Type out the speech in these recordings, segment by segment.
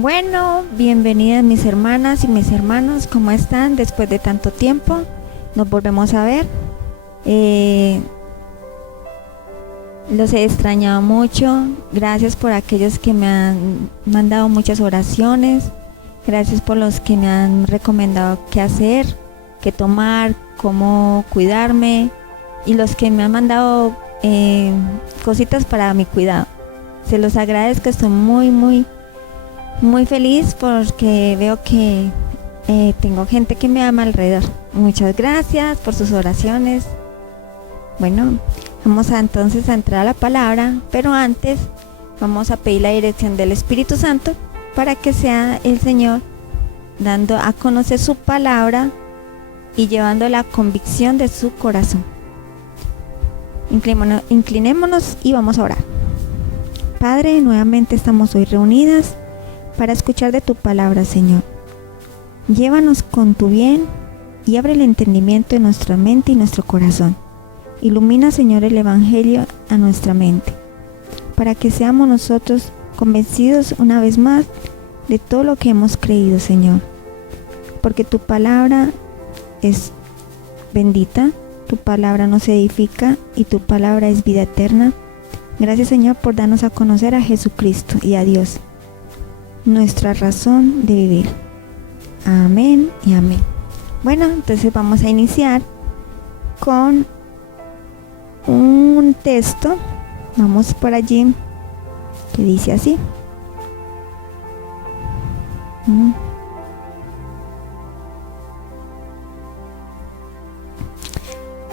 Bueno, bienvenidas mis hermanas y mis hermanos, ¿cómo están? Después de tanto tiempo, nos volvemos a ver. Los he extrañado mucho. Gracias por aquellos que me han mandado muchas oraciones. Gracias por los que me han recomendado qué hacer, qué tomar, cómo cuidarme. Y los que me han mandado cositas para mi cuidado. Se los agradezco, estoy muy feliz porque veo que tengo gente que me ama alrededor. Muchas gracias por sus oraciones. Bueno, vamos entonces a entrar a la palabra, pero antes vamos a pedir la dirección del Espíritu Santo para que sea el Señor dando a conocer su palabra y llevando la convicción de su corazón. Inclinémonos y vamos a orar. Padre, nuevamente estamos hoy reunidas para escuchar de tu palabra, Señor. Llévanos con tu bien y abre el entendimiento de nuestra mente y nuestro corazón. Ilumina, Señor, el Evangelio a nuestra mente, para que seamos nosotros convencidos una vez más de todo lo que hemos creído, Señor. Porque tu palabra es bendita, tu palabra nos edifica y tu palabra es vida eterna. Gracias, Señor, por darnos a conocer a Jesucristo y a Dios, nuestra razón de vivir. Amén y amén. Bueno, entonces vamos a iniciar con un texto. Vamos por allí, que dice así.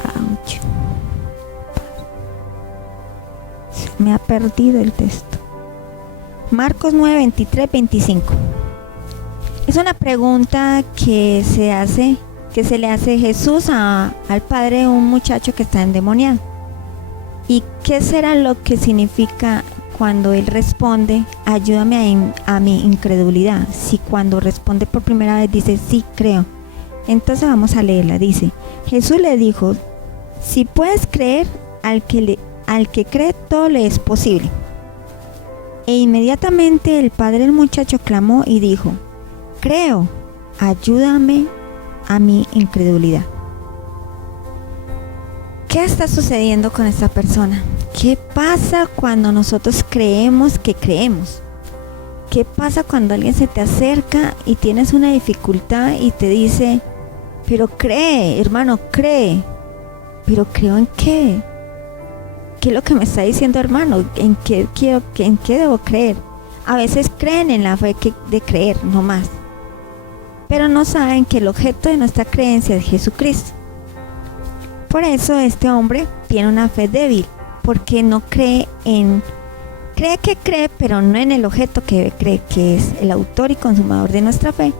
Ouch. Me ha perdido el texto. Marcos 9, 23, 25. Es una pregunta que se le hace Jesús al padre de un muchacho que está endemoniado. ¿Y qué será lo que significa cuando él responde, ayúdame a mi incredulidad? Si cuando responde por primera vez dice, sí, creo. Entonces vamos a leerla. Dice, Jesús le dijo, si puedes creer, al que cree todo le es posible. E inmediatamente el padre del muchacho clamó y dijo, creo, ayúdame a mi incredulidad. ¿Qué está sucediendo con esta persona? ¿Qué pasa cuando nosotros creemos que creemos? ¿Qué pasa cuando alguien se te acerca y tienes una dificultad y te dice, pero cree, hermano, cree? ¿Pero creo en qué? ¿Qué es lo que me está diciendo, hermano? ¿En qué debo creer? A veces creen en la fe de creer, no más. Pero no saben que el objeto de nuestra creencia es Jesucristo. Por eso este hombre tiene una fe débil, porque no cree que cree, pero no en el objeto que cree, que es el autor y consumador de nuestra fe,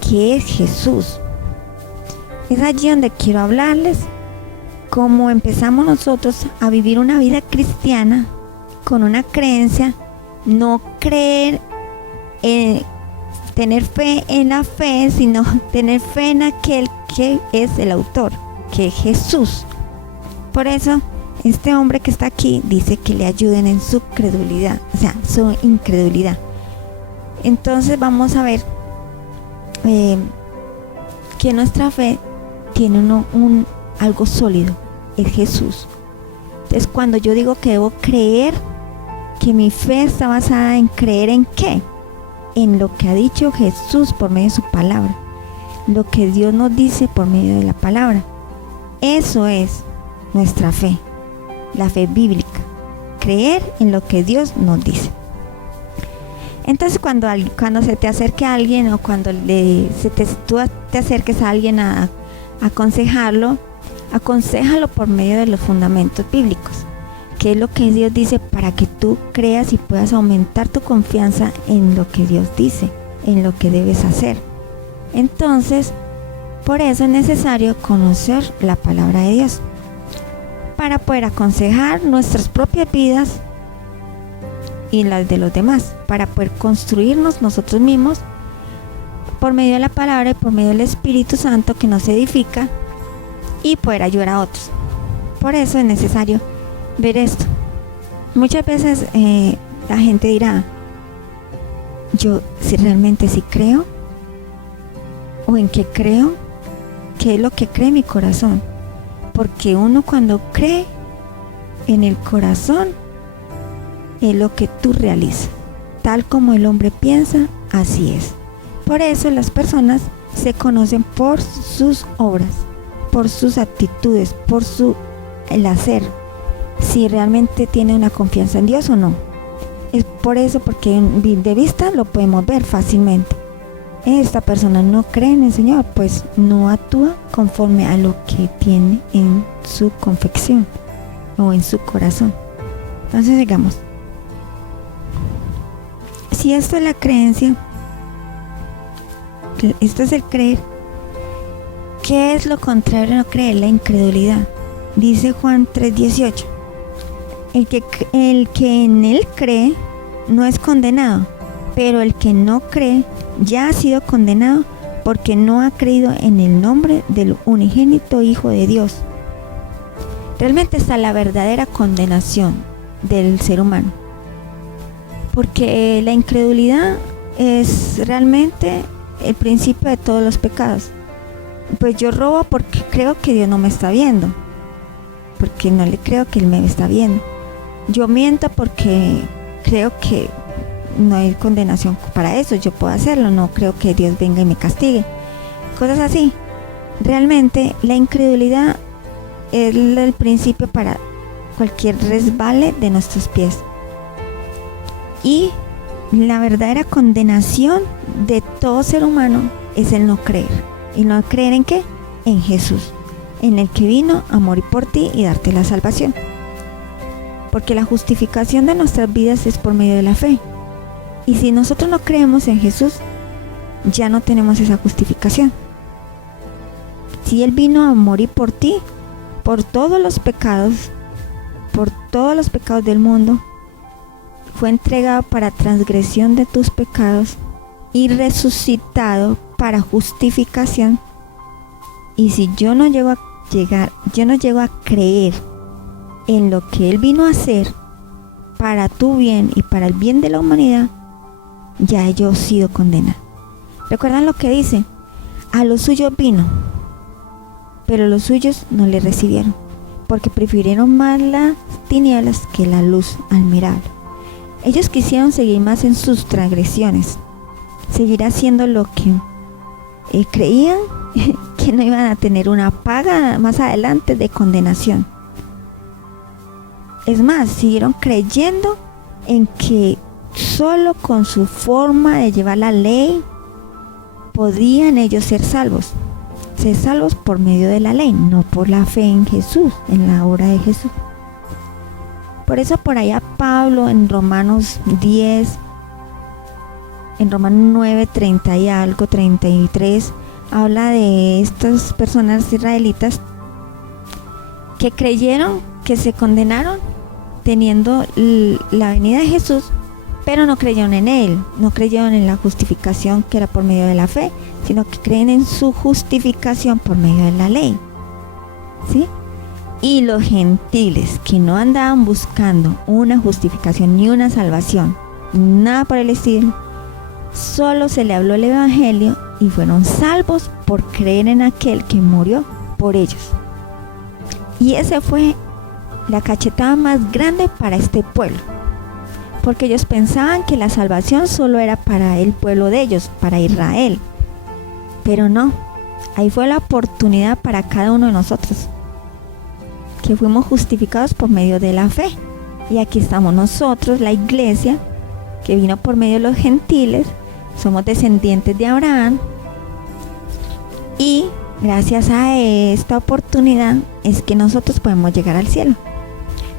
que es Jesús. Es allí donde quiero hablarles cómo empezamos nosotros a vivir una vida cristiana con una creencia, no creer, tener fe en la fe, sino tener fe en aquel que es el autor, que es Jesús. Por eso este hombre que está aquí dice que le ayuden en su credulidad, o sea, su incredulidad. Entonces vamos a ver que nuestra fe tiene algo sólido, es Jesús. Entonces cuando yo digo que debo creer, que mi fe está basada en creer en qué, en lo que ha dicho Jesús por medio de su palabra, lo que Dios nos dice por medio de la palabra. Eso es nuestra fe, la fe bíblica, creer en lo que Dios nos dice. Entonces cuando se te acerque a alguien, o cuando tú te acerques a alguien a aconsejarlo, aconséjalo por medio de los fundamentos bíblicos, que es lo que Dios dice, para que tú creas y puedas aumentar tu confianza en lo que Dios dice, en lo que debes hacer. Entonces, por eso es necesario conocer la palabra de Dios, para poder aconsejar nuestras propias vidas y las de los demás, para poder construirnos nosotros mismos por medio de la palabra y por medio del Espíritu Santo que nos edifica, y poder ayudar a otros. Por eso es necesario ver esto. Muchas veces la gente dirá, yo si realmente sí creo o en qué creo, qué es lo que cree mi corazón. Porque uno cuando cree en el corazón es lo que tú realizas. Tal como el hombre piensa, así es. Por eso las personas se conocen por sus obras, por sus actitudes, por el hacer, si realmente tiene una confianza en Dios o no. Es por eso, porque de vista lo podemos ver fácilmente. Esta persona no cree en el Señor, pues no actúa conforme a lo que tiene en su confección o en su corazón. Entonces digamos, si esto es la creencia, esto es el creer, ¿qué es lo contrario a no creer? La incredulidad. Dice Juan 3:18, el que en él cree no es condenado, pero el que no cree ya ha sido condenado porque no ha creído en el nombre del unigénito Hijo de Dios. Realmente está la verdadera condenación del ser humano, porque la incredulidad es realmente el principio de todos los pecados. Pues yo robo porque creo que Dios no me está viendo, porque no le creo que Él me está viendo. Yo miento porque creo que no hay condenación para eso, yo puedo hacerlo, no creo que Dios venga y me castigue. Cosas así. Realmente la incredulidad es el principio para cualquier resbale de nuestros pies. Y la verdadera condenación de todo ser humano es el no creer. ¿Y no creer en qué? En Jesús, en el que vino a morir por ti y darte la salvación. Porque la justificación de nuestras vidas es por medio de la fe. Y si nosotros no creemos en Jesús, ya no tenemos esa justificación. Si Él vino a morir por ti, por todos los pecados del mundo, fue entregado para transgresión de tus pecados y resucitado para justificación. Y si yo no llego a creer en lo que Él vino a hacer para tu bien y para el bien de la humanidad, ya yo he sido condenado. ¿Recuerdan lo que dice? A los suyos vino, pero los suyos no le recibieron, porque prefirieron más las tinieblas que la luz admirable. Ellos quisieron seguir más en sus transgresiones, seguir haciendo lo que creían que no iban a tener una paga más adelante de condenación. Es más, siguieron creyendo en que solo con su forma de llevar la ley podían ellos ser salvos por medio de la ley, no por la fe en Jesús, en la obra de Jesús. Por eso por allá Pablo en Romanos 10, en Romanos 9, 30 y algo, 33, habla de estas personas israelitas que creyeron, que se condenaron teniendo la venida de Jesús, pero no creyeron en Él, no creyeron en la justificación que era por medio de la fe, sino que creen en su justificación por medio de la ley, ¿sí? Y los gentiles que no andaban buscando una justificación ni una salvación, nada por el estilo, solo se le habló el evangelio y fueron salvos por creer en aquel que murió por ellos. Y ese fue la cachetada más grande para este pueblo, porque ellos pensaban que la salvación solo era para el pueblo de ellos, para Israel, pero no, ahí fue la oportunidad para cada uno de nosotros, que fuimos justificados por medio de la fe. Y aquí estamos nosotros, la iglesia, que vino por medio de los gentiles, somos descendientes de Abraham, y gracias a esta oportunidad es que nosotros podemos llegar al cielo.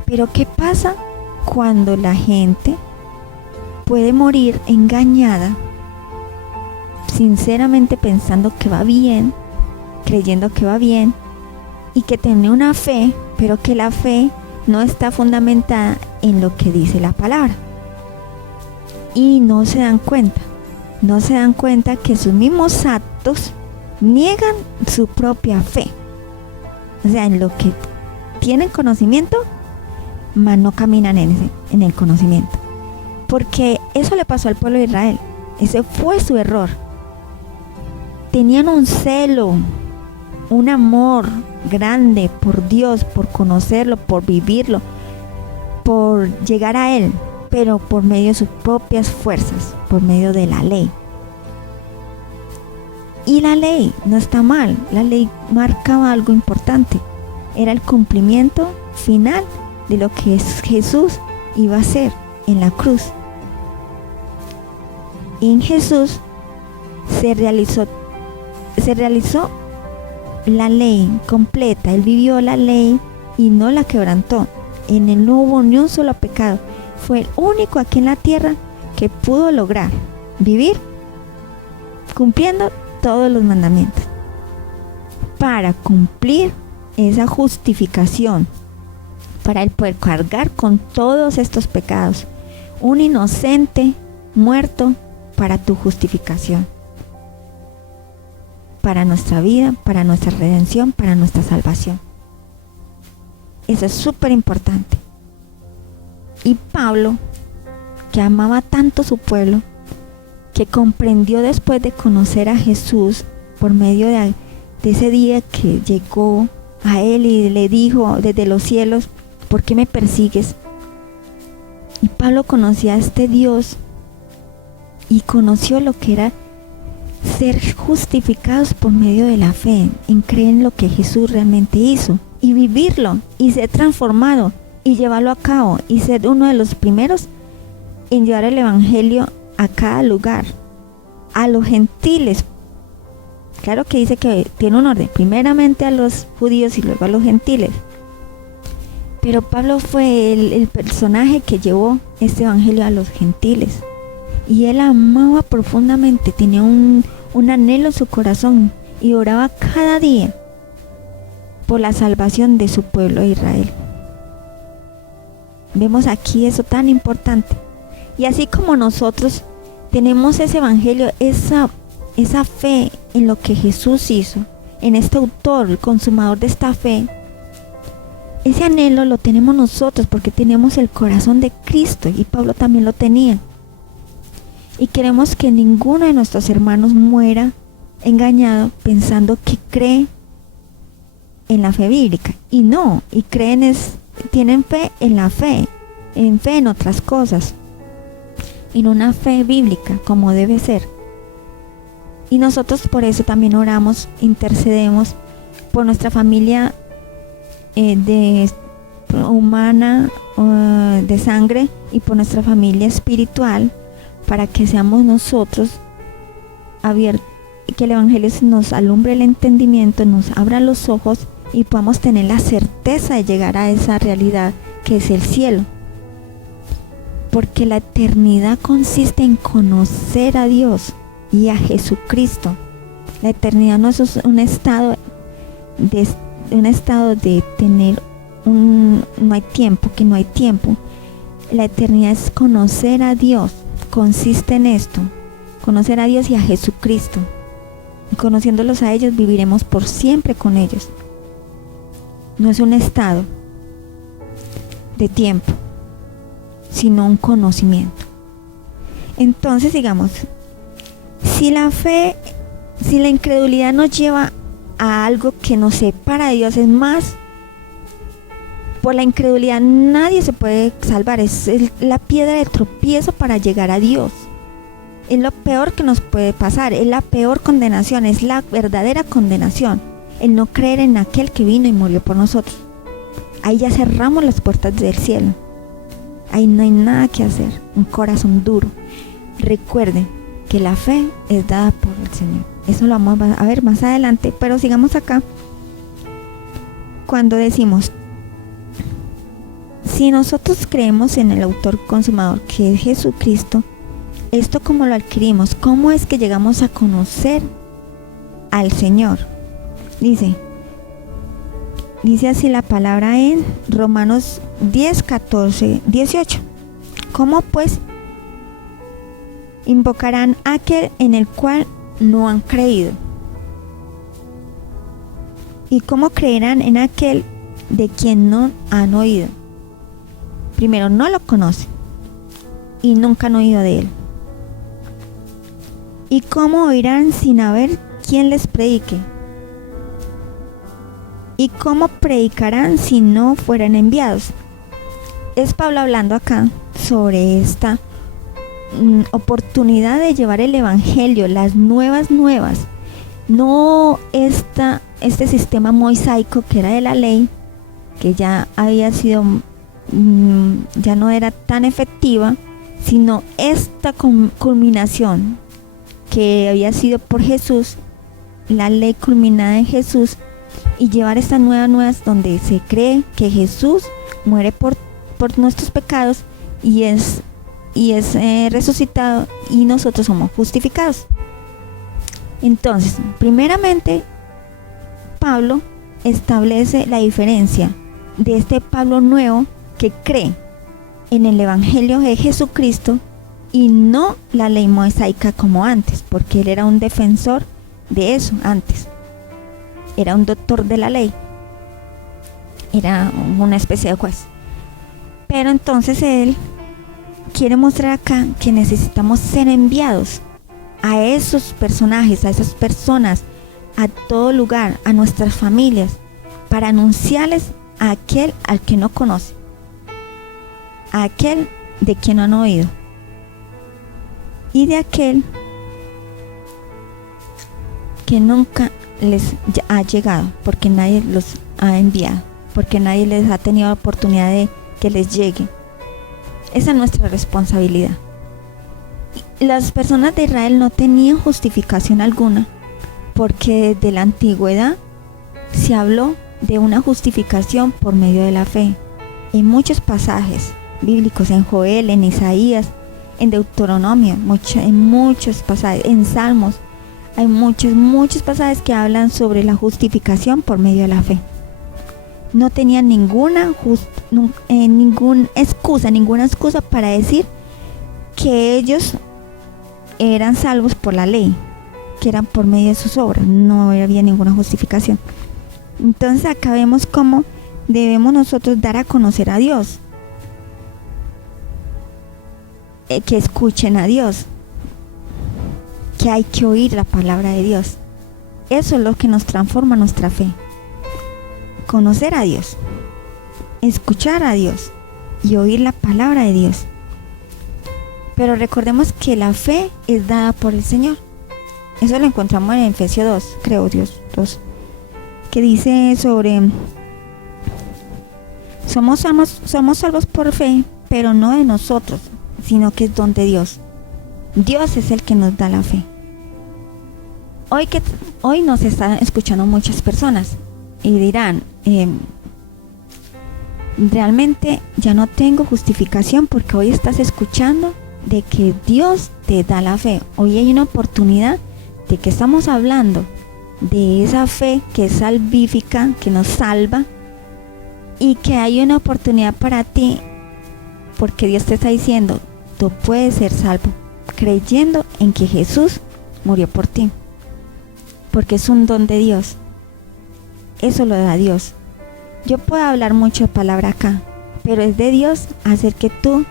Pero ¿qué pasa cuando la gente puede morir engañada, sinceramente pensando que va bien, creyendo que va bien, y que tiene una fe, pero que la fe no está fundamentada en lo que dice la palabra? Y no se dan cuenta que sus mismos actos niegan su propia fe. O sea, en lo que tienen conocimiento, mas no caminan en el conocimiento. Porque eso le pasó al pueblo de Israel. Ese fue su error. Tenían un celo, un amor grande por Dios, por conocerlo, por vivirlo, por llegar a Él, pero por medio de sus propias fuerzas, por medio de la ley. Y la ley no está mal, la ley marcaba algo importante. Era el cumplimiento final de lo que Jesús iba a hacer en la cruz. Y en Jesús se realizó la ley completa. Él vivió la ley y no la quebrantó. En él no hubo ni un solo pecado. Fue el único aquí en la tierra que pudo lograr vivir cumpliendo todos los mandamientos. Para cumplir esa justificación, para él poder cargar con todos estos pecados, un inocente muerto para tu justificación, para nuestra vida, para nuestra redención, para nuestra salvación. Eso es súper importante. Y Pablo, que amaba tanto a su pueblo, que comprendió después de conocer a Jesús por medio de ese día que llegó a él y le dijo desde los cielos: ¿por qué me persigues? Y Pablo conocía a este Dios y conoció lo que era ser justificados por medio de la fe, en creer en lo que Jesús realmente hizo y vivirlo y ser transformado y llevarlo a cabo y ser uno de los primeros en llevar el evangelio a cada lugar, a los gentiles. Claro que dice que tiene un orden, primeramente a los judíos y luego a los gentiles. Pero Pablo fue el personaje que llevó este evangelio a los gentiles. Y él amaba profundamente, tenía un anhelo en su corazón y oraba cada día por la salvación de su pueblo Israel. Vemos aquí eso tan importante. Y así como nosotros tenemos ese evangelio, esa fe en lo que Jesús hizo, en este autor, el consumador de esta fe, ese anhelo lo tenemos nosotros porque tenemos el corazón de Cristo, y Pablo también lo tenía. Y queremos que ninguno de nuestros hermanos muera engañado pensando que cree en la fe bíblica. Y no, y tienen fe en la fe, en otras cosas, en una fe bíblica como debe ser. Y nosotros por eso también oramos, intercedemos por nuestra familia humana, de sangre, y por nuestra familia espiritual, para que seamos nosotros abiertos, que el evangelio nos alumbre el entendimiento, nos abra los ojos y podamos tener la certeza de llegar a esa realidad que es el cielo. Porque la eternidad consiste en conocer a Dios y a Jesucristo. La eternidad no es un estado de tener no hay tiempo, que no hay tiempo. La eternidad es conocer a Dios, consiste en esto, conocer a Dios y a Jesucristo. Y conociéndolos a ellos viviremos por siempre con ellos. No es un estado de tiempo, sino un conocimiento. Entonces, digamos, si la incredulidad nos lleva a algo que nos separa de Dios, es más, por la incredulidad nadie se puede salvar, es la piedra de tropiezo para llegar a Dios. Es lo peor que nos puede pasar, es la peor condenación, es la verdadera condenación, el no creer en aquel que vino y murió por nosotros. Ahí ya cerramos las puertas del cielo, ahí no hay nada que hacer, un corazón duro. Recuerden que la fe es dada por el Señor. Eso lo vamos a ver más adelante, pero sigamos acá. Cuando decimos, si nosotros creemos en el autor consumador, que es Jesucristo, ¿esto cómo lo adquirimos? ¿Cómo es que llegamos a conocer al Señor? Dice así la palabra en Romanos 10, 14, 18. ¿Cómo pues invocarán a aquel en el cual no han creído? ¿Y cómo creerán en aquel de quien no han oído? Primero, no lo conocen y nunca han oído de él. ¿Y cómo oirán sin haber quien les predique? ¿Y cómo predicarán si no fueran enviados? Es Pablo hablando acá sobre esta oportunidad de llevar el evangelio, las nuevas, no este sistema mosaico que era de la ley, que ya había sido, ya no era tan efectiva, sino esta culminación que había sido por Jesús, la ley culminada en Jesús, y llevar estas nuevas donde se cree que Jesús muere por nuestros pecados y es resucitado, y nosotros somos justificados. Entonces, primeramente, Pablo establece la diferencia de este Pablo nuevo que cree en el Evangelio de Jesucristo y no la ley mosaica como antes, porque él era un defensor de eso antes. Era un doctor de la ley. Era una especie de juez. Pero entonces él quiere mostrar acá que necesitamos ser enviados a esos personajes, a esas personas, a todo lugar, a nuestras familias, para anunciarles a aquel al que no conoce, a aquel de quien no han oído, y de aquel que nunca les ha llegado, porque nadie los ha enviado, porque nadie les ha tenido la oportunidad de que les llegue. Esa es nuestra responsabilidad. Las personas de Israel no tenían justificación alguna, porque desde la antigüedad se habló de una justificación por medio de la fe. En muchos pasajes bíblicos, en Joel, en Isaías, en Deuteronomio, en muchos pasajes, en Salmos, hay muchos pasajes que hablan sobre la justificación por medio de la fe. No tenían ninguna excusa para decir que ellos eran salvos por la ley, que eran por medio de sus obras. No había ninguna justificación. Entonces acá vemos cómo debemos nosotros dar a conocer a Dios, que escuchen a Dios, que hay que oír la palabra de Dios. Eso es lo que nos transforma nuestra fe. Conocer a Dios, escuchar a Dios y oír la palabra de Dios. Pero recordemos que la fe es dada por el Señor. Eso lo encontramos en Efesios 2, creo, 2, que dice sobre somos salvos por fe, pero no de nosotros, sino que es don de Dios. Dios es el que nos da la fe. Hoy nos están escuchando muchas personas y dirán, realmente ya no tengo justificación, porque hoy estás escuchando de que Dios te da la fe. Hoy hay una oportunidad de que estamos hablando de esa fe que es salvífica, que nos salva, y que hay una oportunidad para ti, porque Dios te está diciendo, tú puedes ser salvo creyendo en que Jesús murió por ti, porque es un don de Dios. Eso lo da Dios. Yo puedo hablar mucho de palabra acá, pero es de Dios hacer que tú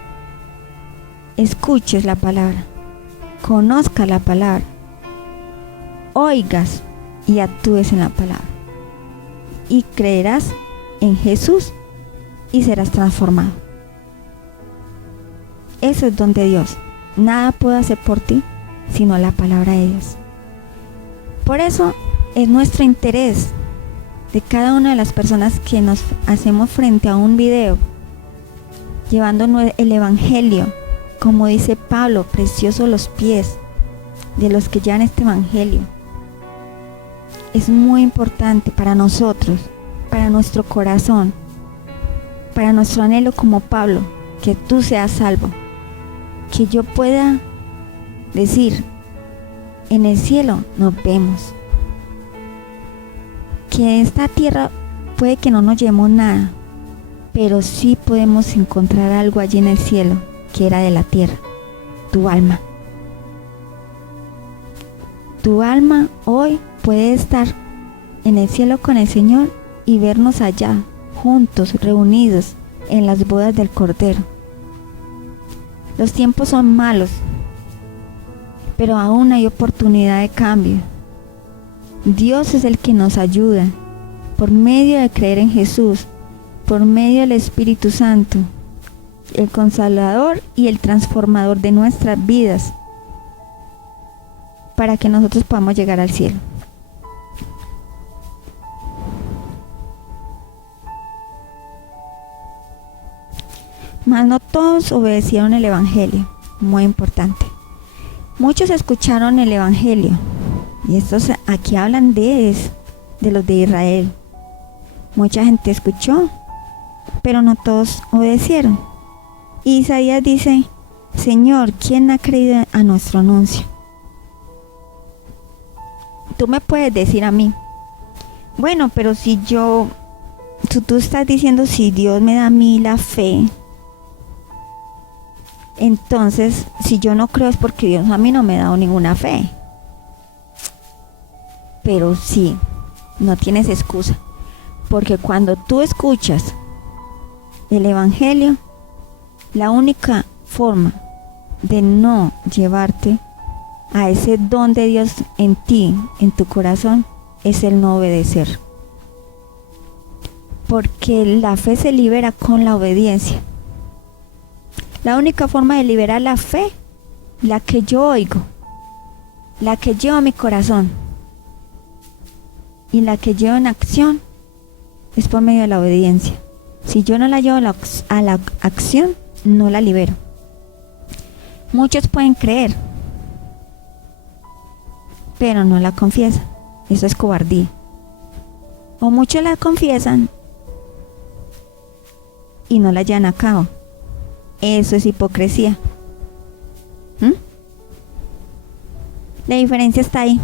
escuches la palabra, conozcas la palabra, oigas y actúes en la palabra, y creerás en Jesús y serás transformado. Eso es don de Dios. Nada puedo hacer por ti sino la palabra de Dios. Por eso es nuestro interés de cada una de las personas que nos hacemos frente a un video, llevando el evangelio, como dice Pablo, preciosos los pies de los que llevan este evangelio. Es muy importante para nosotros, para nuestro corazón, para nuestro anhelo como Pablo, que tú seas salvo, que yo pueda decir, en el cielo nos vemos, que esta tierra puede que no nos llevemos nada, pero sí podemos encontrar algo allí en el cielo que era de la tierra, tu alma. Tu alma hoy puede estar en el cielo con el Señor y vernos allá, juntos, reunidos en las bodas del Cordero. Los tiempos son malos, pero aún hay oportunidad de cambio. Dios es el que nos ayuda por medio de creer en Jesús, por medio del Espíritu Santo, el Consolador y el transformador de nuestras vidas, para que nosotros podamos llegar al cielo. Mas no todos obedecieron el Evangelio, muy importante. Muchos escucharon el Evangelio, y estos aquí hablan de los de Israel. Mucha gente escuchó, pero no todos obedecieron. Y Isaías dice: Señor, ¿quién ha creído a nuestro anuncio? Tú me puedes decir a mí, bueno, pero tú estás diciendo, si Dios me da a mí la fe, entonces si yo no creo es porque Dios a mí no me ha dado ninguna fe. Pero sí, no tienes excusa, porque cuando tú escuchas el Evangelio, la única forma de no llevarte a ese don de Dios en ti, en tu corazón, es el no obedecer. Porque la fe se libera con la obediencia. La única forma de liberar la fe, la que yo oigo, la que llevo a mi corazón y la que llevo en acción, es por medio de la obediencia. Si yo no la llevo a la acción, no la libero. Muchos pueden creer, pero no la confiesan. Eso es cobardía. O muchos la confiesan y no la llevan a cabo. Eso es hipocresía. La diferencia está ahí.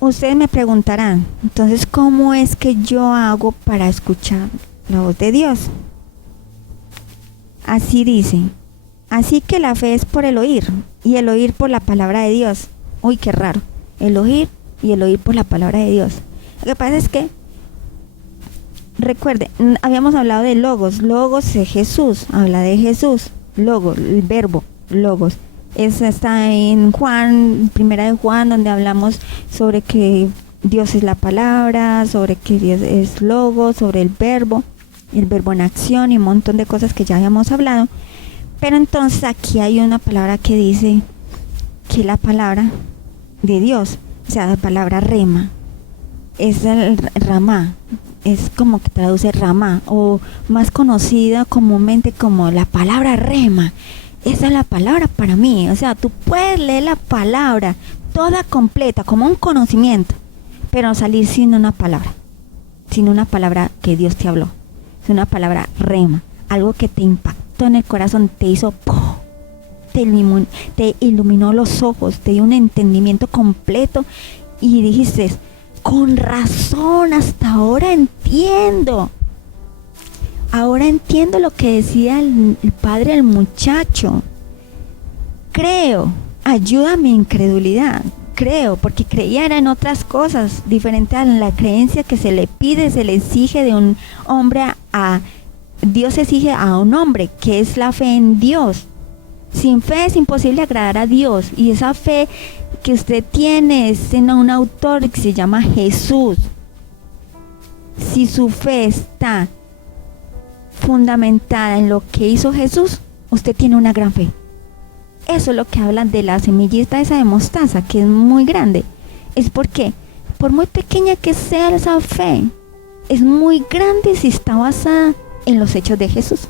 Ustedes me preguntarán, entonces, ¿cómo es que yo hago para escuchar la voz de Dios? Así dice: así que la fe es por el oír, y el oír por la palabra de Dios. Uy, qué raro. El oír y el oír por la palabra de Dios. Lo que pasa es que, recuerde, habíamos hablado de logos. Logos de Jesús, habla de Jesús. Logos, el verbo, logos. Eso está en Juan, primera de Juan, donde hablamos sobre que Dios es la palabra, sobre que Dios es logos, sobre el verbo en acción y un montón de cosas que ya habíamos hablado. Pero entonces aquí hay una palabra que dice que la palabra de Dios, o sea, la palabra rema, es el ramá, es como que traduce ramá, o más conocida comúnmente como la palabra rema. Esa es la palabra para mí. O sea, tú puedes leer la palabra toda completa, como un conocimiento, pero salir sin una palabra que Dios te habló. Es una palabra rema, algo que te impactó en el corazón, te hizo ¡pum!, te iluminó los ojos, te dio un entendimiento completo y dijiste: con razón, hasta ahora entiendo. Ahora entiendo lo que decía el padre del muchacho. Creo, ayuda a mi incredulidad. Creo, porque creía era en otras cosas, diferente a la creencia que se le pide, se le exige de un hombre a Dios, exige a un hombre, que es la fe en Dios. Sin fe es imposible agradar a Dios, y esa fe que usted tiene es en un autor que se llama Jesús. Si su fe está fundamentada en lo que hizo Jesús, usted tiene una gran fe. Eso es lo que hablan de la semillita esa de mostaza, que es muy grande. Es porque, por muy pequeña que sea esa fe, es muy grande si está basada en los hechos de Jesús.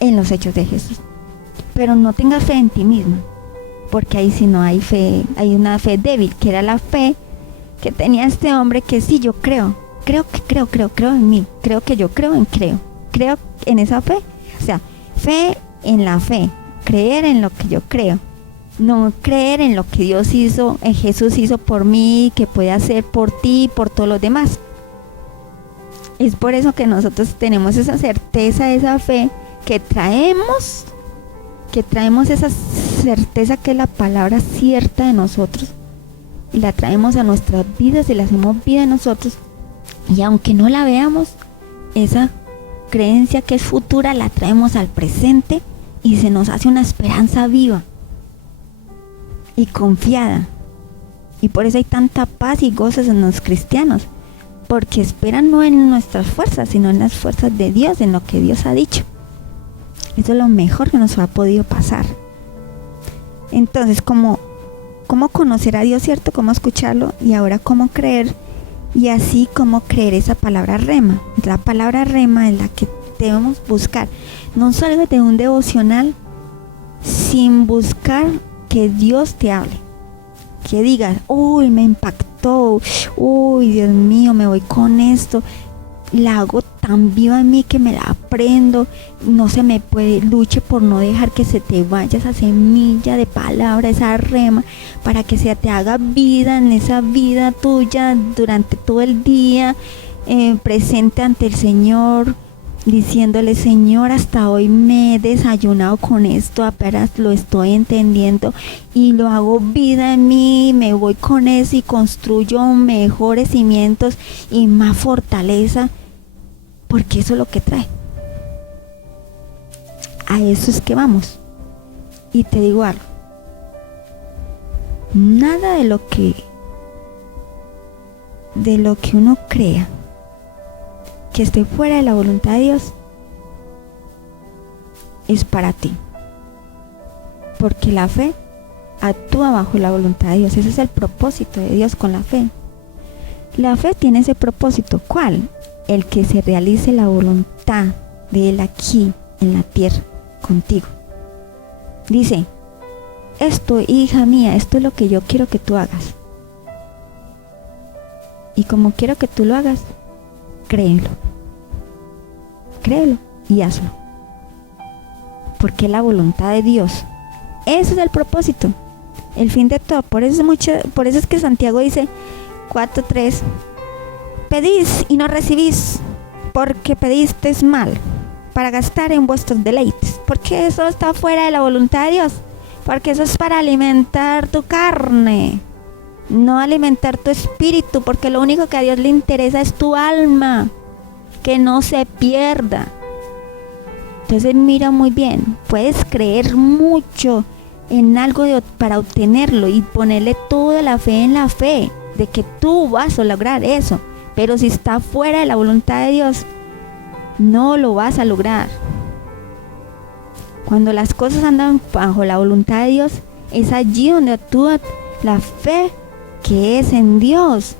En los hechos de Jesús. Pero no tengas fe en ti misma, porque ahí sí no hay fe, hay una fe débil, que era la fe que tenía este hombre, que sí, yo creo en mí, creo en esa fe. O sea, fe en la fe, creer en lo que yo creo, no creer en lo que Dios hizo, en Jesús hizo por mí, que puede hacer por ti y por todos los demás. Es por eso que nosotros tenemos esa certeza, esa fe, que traemos esa certeza, que es la palabra cierta de nosotros, y la traemos a nuestras vidas y la hacemos vida en nosotros. Y aunque no la veamos, esa creencia que es futura la traemos al presente y se nos hace una esperanza viva y confiada. Y por eso hay tanta paz y gozo en los cristianos, porque esperan no en nuestras fuerzas, sino en las fuerzas de Dios, en lo que Dios ha dicho. Eso es lo mejor que nos ha podido pasar. Entonces, ¿cómo conocer a Dios, cierto? ¿Cómo escucharlo? Y ahora, ¿cómo creer? Y así, ¿cómo creer esa palabra rema? La palabra rema es la que debemos buscar. No salgas de un devocional sin buscar que Dios te hable. Que digas, uy, me impactó, uy, Dios mío, me voy con esto. La hago tan viva en mí que me la aprendo, no se me puede, luche por no dejar que se te vaya esa semilla de palabra, esa rema, para que se te haga vida en esa vida tuya durante todo el día, presente ante el Señor, diciéndole, Señor, hasta hoy me he desayunado con esto, apenas lo estoy entendiendo y lo hago vida en mí, me voy con eso y construyo mejores cimientos y más fortaleza, porque eso es lo que trae. A eso es que vamos. Y te digo algo, nada de lo que uno crea que esté fuera de la voluntad de Dios es para ti, porque la fe actúa bajo la voluntad de Dios. Ese es el propósito de Dios con la fe. La fe tiene ese propósito. ¿Cuál? El que se realice la voluntad de Él aquí en la tierra contigo. Dice, esto, hija mía, esto es lo que yo quiero que tú hagas, y como quiero que tú lo hagas, créelo y hazlo, porque es la voluntad de Dios. Ese es el propósito, el fin de todo. Por eso es que Santiago dice 4:3, pedís y no recibís, porque pedisteis mal, para gastar en vuestros deleites, porque eso está fuera de la voluntad de Dios, porque eso es para alimentar tu carne, no alimentar tu espíritu, porque lo único que a Dios le interesa es tu alma, que no se pierda. Entonces mira muy bien, puedes creer mucho en algo para obtenerlo y ponerle toda la fe en la fe de que tú vas a lograr eso, pero si está fuera de la voluntad de Dios, no lo vas a lograr. Cuando las cosas andan bajo la voluntad de Dios, es allí donde actúa la fe que es en Dios,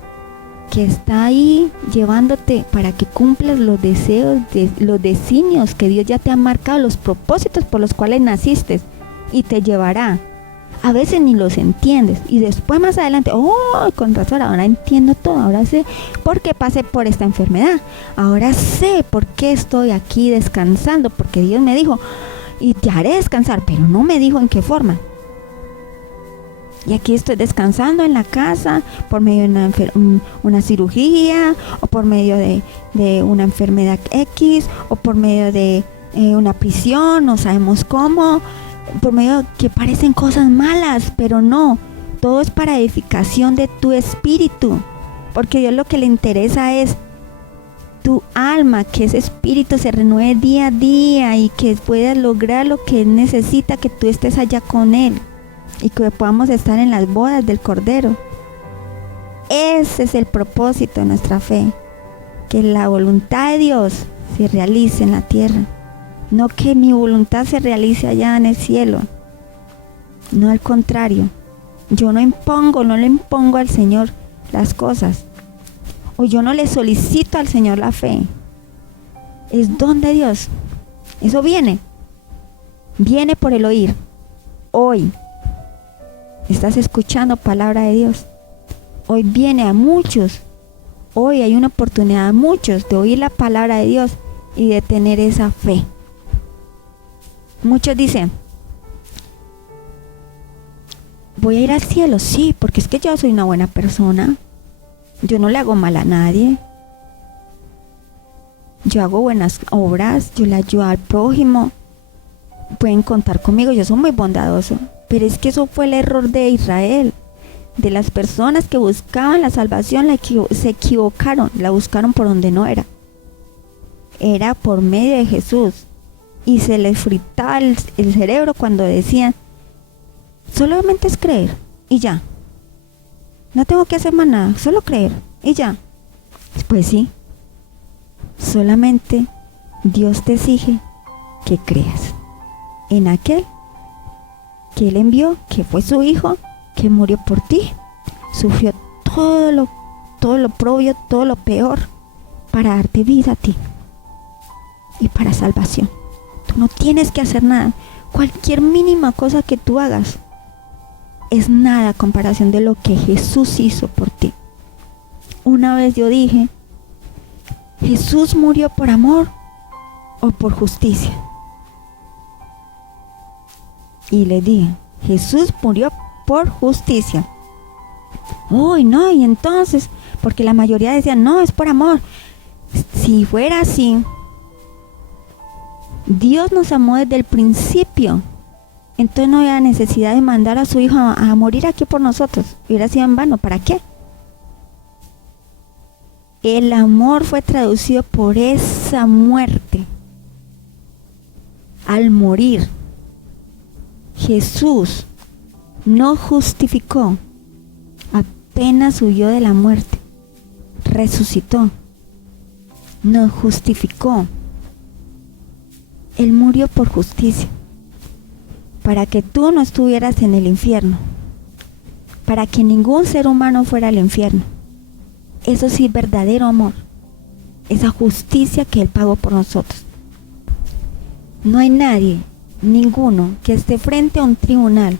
que está ahí llevándote para que cumplas los deseos, los designios que Dios ya te ha marcado, los propósitos por los cuales naciste, y te llevará. A veces ni los entiendes y después más adelante, con razón, ahora entiendo todo, ahora sé por qué pasé por esta enfermedad, ahora sé por qué estoy aquí descansando, porque Dios me dijo, y te haré descansar, pero no me dijo en qué forma. Y aquí estoy descansando en la casa por medio de una cirugía, o por medio de una enfermedad X, o por medio de una prisión, no sabemos cómo, por medio que parecen cosas malas, pero no, todo es para edificación de tu espíritu, porque Dios lo que le interesa es tu alma, que ese espíritu se renueve día a día y que puedas lograr lo que Él necesita, que tú estés allá con Él y que podamos estar en las bodas del Cordero. Ese es el propósito de nuestra fe, que la voluntad de Dios se realice en la tierra, no que mi voluntad se realice allá en el cielo, no, al contrario. Yo no le impongo al Señor las cosas, o yo no le solicito al Señor la fe, es don de Dios. Eso viene por el oír. Hoy estás escuchando palabra de Dios, hoy viene a muchos, hoy hay una oportunidad a muchos de oír la palabra de Dios y de tener esa fe. Muchos dicen, voy a ir al cielo, sí, porque es que yo soy una buena persona, yo no le hago mal a nadie, yo hago buenas obras, yo le ayudo al prójimo, pueden contar conmigo, yo soy muy bondadoso. Pero es que eso fue el error de Israel, de las personas que buscaban la salvación, se equivocaron, la buscaron por donde no era. Era por medio de Jesús, y se les fritaba el cerebro cuando decían, solamente es creer y ya. No tengo que hacer más nada, solo creer y ya. Pues sí, solamente Dios te exige que creas en aquel que Él envió, que fue su Hijo, que murió por ti, sufrió todo lo oprobio, todo lo peor, para darte vida a ti y para salvación. Tú no tienes que hacer nada. Cualquier mínima cosa que tú hagas es nada a comparación de lo que Jesús hizo por ti. Una vez yo dije, ¿Jesús murió por amor o por justicia? Y le dije, Jesús murió por justicia. Uy, no, y entonces, porque la mayoría decían, no, es por amor. Si fuera así, Dios nos amó desde el principio. Entonces no había necesidad de mandar a su Hijo a morir aquí por nosotros. Hubiera sido en vano, ¿para qué? El amor fue traducido por esa muerte. Al morir, Jesús no justificó, apenas huyó de la muerte, resucitó, no justificó. Él murió por justicia, para que tú no estuvieras en el infierno, para que ningún ser humano fuera al infierno. Eso sí es verdadero amor, esa justicia que Él pagó por nosotros. No hay nadie, ninguno, que esté frente a un tribunal,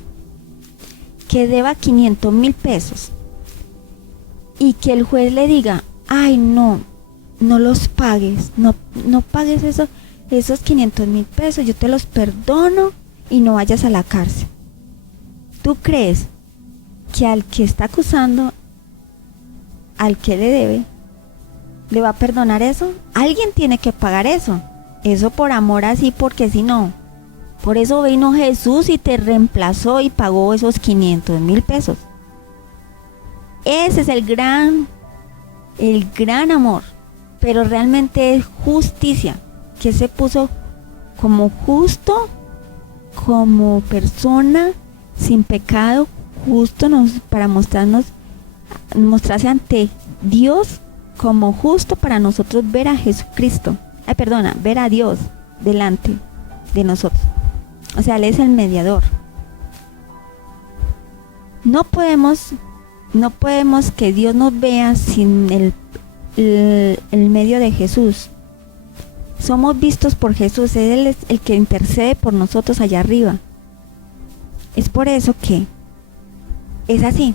que deba 500,000 pesos y que el juez le diga, ay no los pagues, no pagues esos 500,000 pesos, yo te los perdono y no vayas a la cárcel. ¿Tú crees que al que está acusando, al que le debe, le va a perdonar eso? Alguien tiene que pagar eso. Eso por amor así, porque si no. Por eso vino Jesús y te reemplazó y pagó esos 500,000 pesos. Ese es el gran amor. Pero realmente es justicia, que se puso como justo, como persona sin pecado, justo para mostrarse ante Dios como justo para nosotros ver a Jesucristo. Ver a Dios delante de nosotros. O sea, Él es el mediador. No podemos que Dios nos vea sin el medio de Jesús. Somos vistos por Jesús, Él es el que intercede por nosotros allá arriba. Es por eso que es así.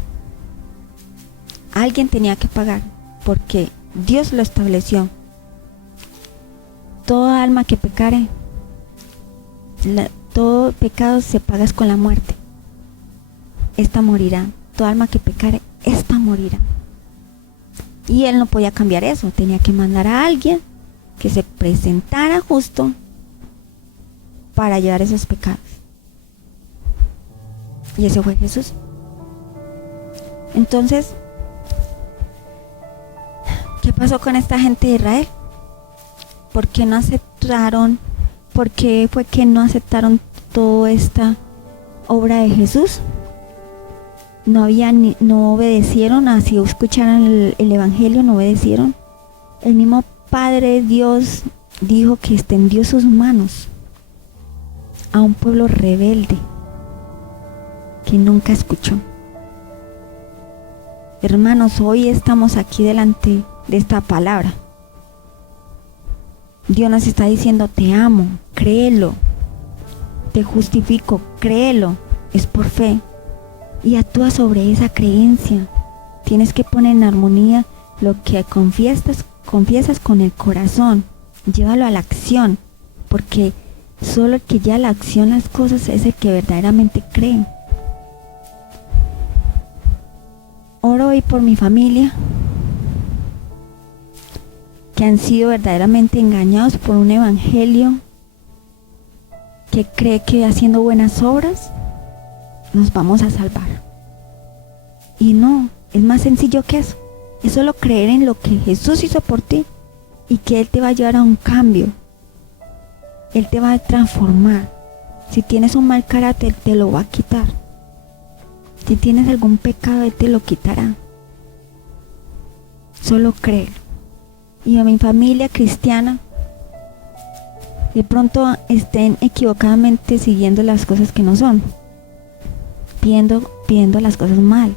Alguien tenía que pagar, porque Dios lo estableció. Toda alma que pecare, todo pecado se paga con la muerte. Esta morirá. Toda alma que pecare, esta morirá. Y Él no podía cambiar eso. Tenía que mandar a alguien que se presentara justo para llevar esos pecados. Y ese fue Jesús. Entonces, ¿qué pasó con esta gente de Israel? ¿Por qué no aceptaron? ¿Por qué fue que no aceptaron toda esta obra de Jesús? No obedecieron, así escucharan el Evangelio, no obedecieron. El mismo Padre Dios dijo que extendió sus manos a un pueblo rebelde que nunca escuchó. Hermanos, hoy estamos aquí delante de esta palabra. Dios nos está diciendo, te amo, créelo, te justifico, créelo, es por fe. Y actúa sobre esa creencia. Tienes que poner en armonía lo que confiesas con el corazón. Llévalo a la acción, porque solo el que lleva a la acción las cosas es el que verdaderamente cree. Oro hoy por mi familia, que han sido verdaderamente engañados por un evangelio que cree que haciendo buenas obras nos vamos a salvar. Y no, es más sencillo que eso. Es solo creer en lo que Jesús hizo por ti y que Él te va a llevar a un cambio. Él te va a transformar. Si tienes un mal carácter, te lo va a quitar. Si tienes algún pecado, Él te lo quitará. Solo créelo. Y a mi familia cristiana, de pronto estén equivocadamente siguiendo las cosas que no son, pidiendo las cosas mal,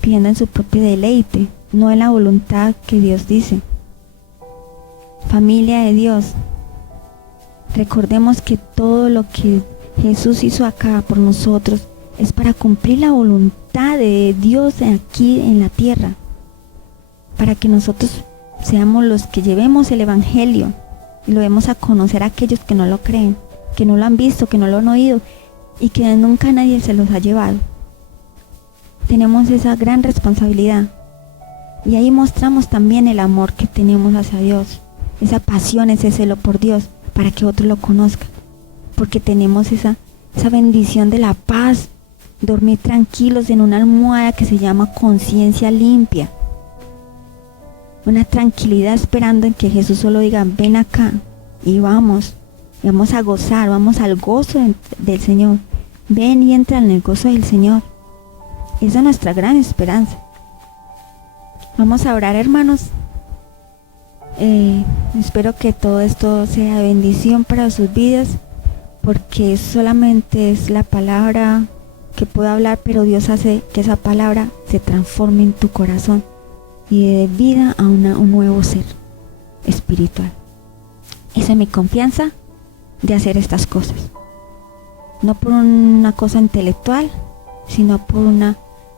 pidiendo en su propio deleite, no en la voluntad que Dios dice. Familia de Dios, recordemos que todo lo que Jesús hizo acá por nosotros es para cumplir la voluntad de Dios aquí en la tierra, para que nosotros seamos los que llevemos el evangelio y lo demos a conocer a aquellos que no lo creen, que no lo han visto, que no lo han oído y que nunca nadie se los ha llevado. Tenemos esa gran responsabilidad y ahí mostramos también el amor que tenemos hacia Dios, esa pasión, ese celo por Dios, para que otros lo conozcan, porque tenemos esa bendición de la paz, dormir tranquilos en una almohada que se llama conciencia limpia, una tranquilidad esperando en que Jesús solo diga, ven acá y vamos a gozar, vamos al gozo del Señor, ven y entra en el gozo del Señor. Esa es nuestra gran esperanza. Vamos a orar, hermanos. Espero que todo esto sea bendición para sus vidas, porque solamente es la palabra que puedo hablar, pero Dios hace que esa palabra se transforme en tu corazón y dé vida a un nuevo ser espiritual. Esa es mi confianza de hacer estas cosas, no por una cosa intelectual, sino por un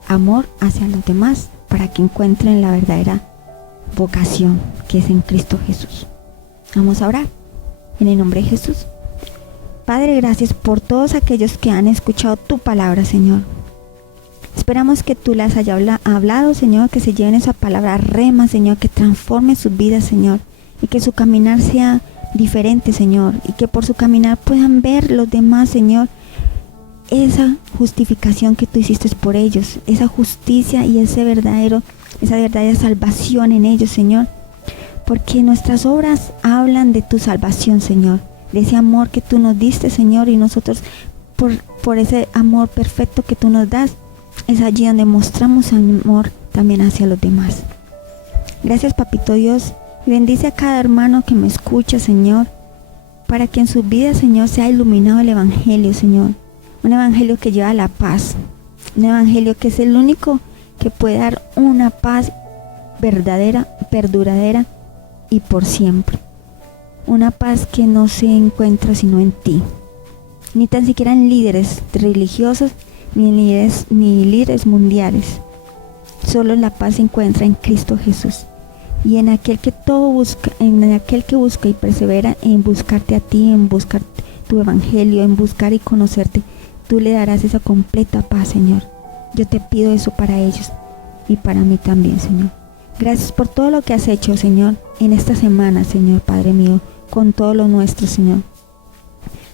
amor hacia los demás, para que encuentren la verdadera vocación que es en Cristo Jesús. Vamos a orar en el nombre de Jesús. Padre, gracias por todos aquellos que han escuchado tu palabra, Señor. Esperamos que tú las hayas hablado, Señor, que se lleven esa palabra rema, Señor, que transforme sus vidas, Señor, y que su caminar sea diferente, Señor, y que por su caminar puedan ver los demás, Señor, esa justificación que tú hiciste por ellos, esa justicia y esa verdadera salvación en ellos, Señor, porque nuestras obras hablan de tu salvación, Señor, de ese amor que tú nos diste, Señor, y nosotros por ese amor perfecto que tú nos das, es allí donde mostramos amor también hacia los demás. Gracias, Papito Dios, y bendice a cada hermano que me escucha, Señor, para que en su vida, Señor, sea iluminado el evangelio, Señor, un evangelio que lleva la paz, un evangelio que es el único que puede dar una paz verdadera, perduradera y por siempre, una paz que no se encuentra sino en ti, ni tan siquiera en líderes religiosos, ni líderes mundiales. Solo la paz se encuentra en Cristo Jesús y en aquel que todo busca, en aquel que busca y persevera en buscarte a ti, en buscar tu evangelio, en buscar y conocerte. Tú le darás esa completa paz, Señor. Yo te pido eso para ellos y para mí también, Señor. Gracias por todo lo que has hecho, Señor, en esta semana, Señor, Padre mío, con todo lo nuestro, Señor.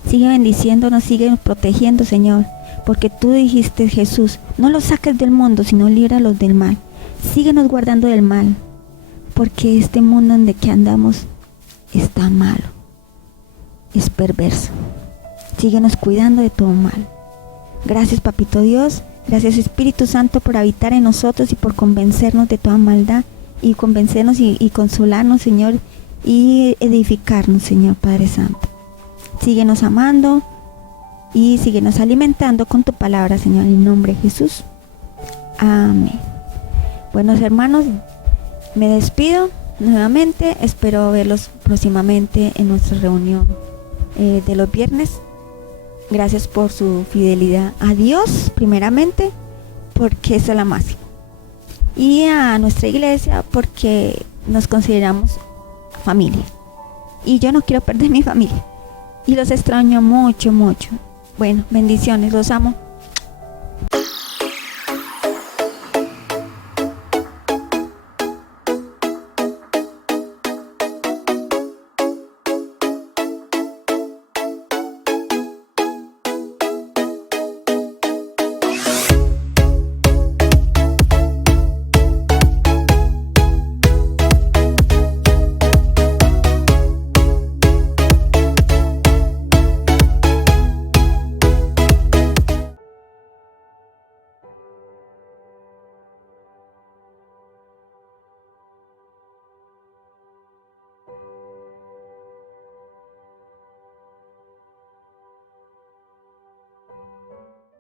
Sigue bendiciéndonos, sigue protegiendo, Señor, porque tú dijiste, Jesús, no los saques del mundo, sino líbralos del mal. Síguenos guardando del mal, porque este mundo en el que andamos está malo, es perverso. Síguenos cuidando de todo mal. Gracias, Papito Dios, gracias, Espíritu Santo, por habitar en nosotros y por convencernos de toda maldad, y convencernos y consolarnos, Señor, y edificarnos, Señor Padre Santo. Síguenos amando y síguenos alimentando con tu palabra, Señor, en el nombre de Jesús. Amén. Buenos hermanos, me despido nuevamente. Espero verlos próximamente en nuestra reunión de los viernes. Gracias por su fidelidad a Dios, primeramente, porque esa es la máxima. Y a nuestra iglesia, porque nos consideramos familia. Y yo no quiero perder mi familia. Y los extraño mucho, mucho. Bueno, bendiciones, los amo.